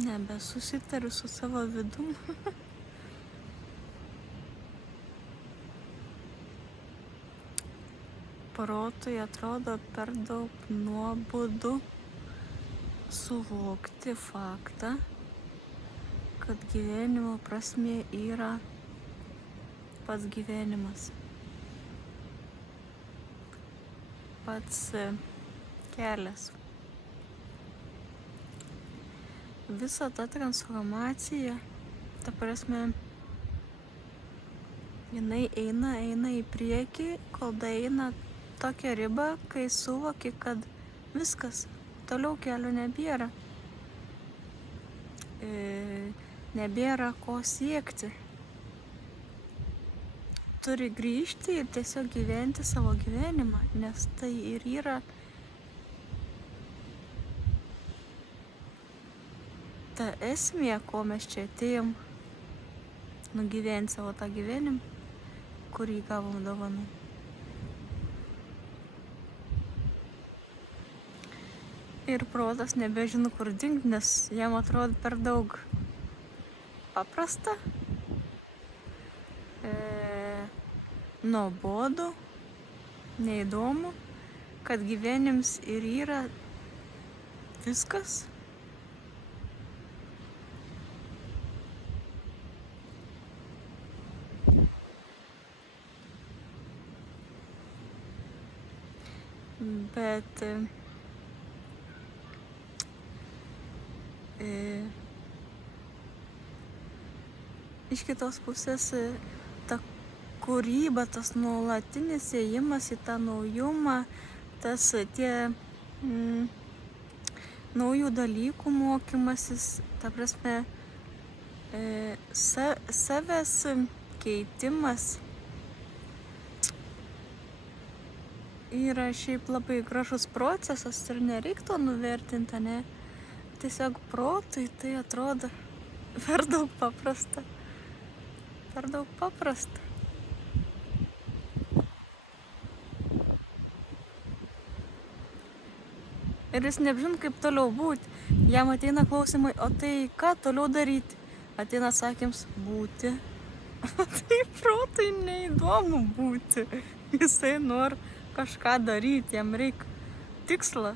Nebesusitariu su savo vidum. Protui atrodo per daug nuobodu suvokti faktą, kad gyvenimo prasmė yra pats gyvenimas. Pats kelias. Visa ta transformacija, ta prasme, jinai eina į priekį, kol daeina tokią ribą, kai suvoki, kad viskas, toliau kelio nebėra. Nebėra ko siekti. Turi grįžti ir tiesiog gyventi savo gyvenimą, nes tai ir yra ta esmė, ko mes čia atėjom, nugyventi savo tą gyvenimą, kurį gavom dovanų. Ir protas nebežino, kur dingt, nes jam atrodo per daug paprasta, nuobodu, neįdomu, kad gyvenims ir yra viskas. Bet iš kitos pusės ta kūryba, tas nuolatinis ėjimas į tą naujumą, tas tie naujų dalykų mokymasis, ta prasme, savęs keitimas yra šiaip labai gražus procesas ir nereiktų nuvertinti, ne? Tiesiog protui tai atrodo per daug paprasta. Per daug paprasta. Ir jis nežino, kaip toliau būti. Jam ateina klausimai, o tai ką toliau daryti? Ateina atsakymas, būti. Tai protui neįdomu būti. Jisai nori kažką daryti, jam reikia tikslą.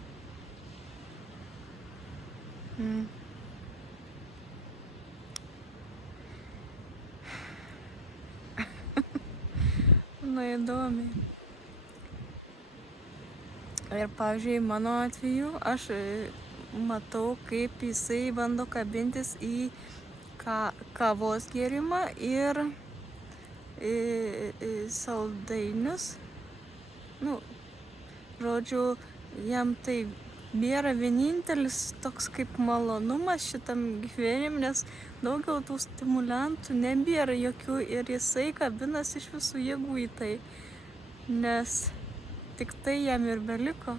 Įdomiai. Ir pavyzdžiui, mano atveju, aš matau, kaip jisai bando kabintis į kavos gėrimą ir saldainius. Žodžiu, jam tai nėra vienintelis toks kaip malonumas šitam gyvenime, nes daugiau tų stimulantų nebėra jokių ir jisai kabinas iš visų jėgų į tai, nes tik tai jam ir beliko.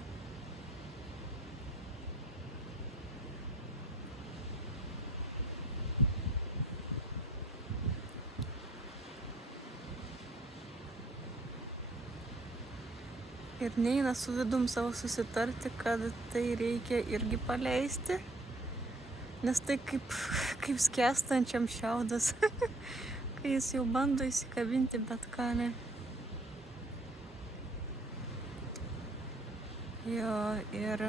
Ir neina su vidum savo susitarti, kad tai reikia irgi paleisti, nes tai kaip skęstančiam šiaudas, kai jis jau bando įsikabinti bet ką, ne. Jo, ir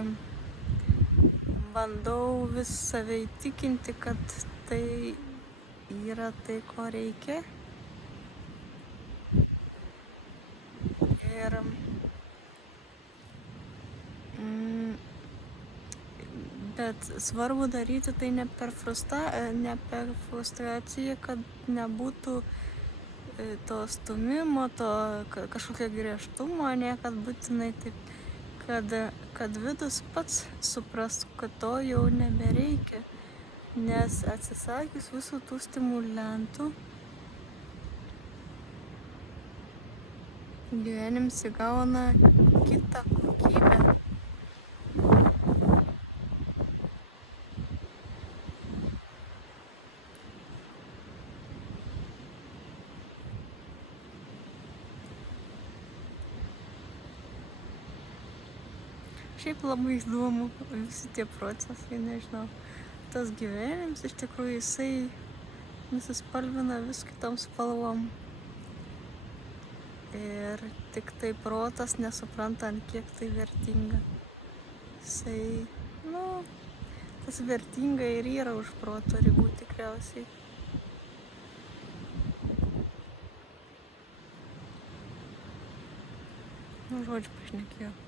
bandau vis save įtikinti, kad tai yra tai, ko reikia. Ir bet svarbu daryti tai ne per frustraciją, kad nebūtų to stumimo, to kažkokio griežtumo, ne, kad būtinai taip, kad vidus pats suprastų, kad to jau nebereikia, nes atsisakius visų tų stimulantų, gyvenimas įgauna kitą kokybę. Šiaip labai įdomu visi tie procesai, nežinau. tas gyvenimas iš tikrųjų jisai nusispalvina vis kitom spalvom. Ir tik tai protas nesupranta, ant kiek tai vertinga. Jisai, tas vertinga ir yra už proto ribų tikriausiai. Žodžiu pašnekėjau.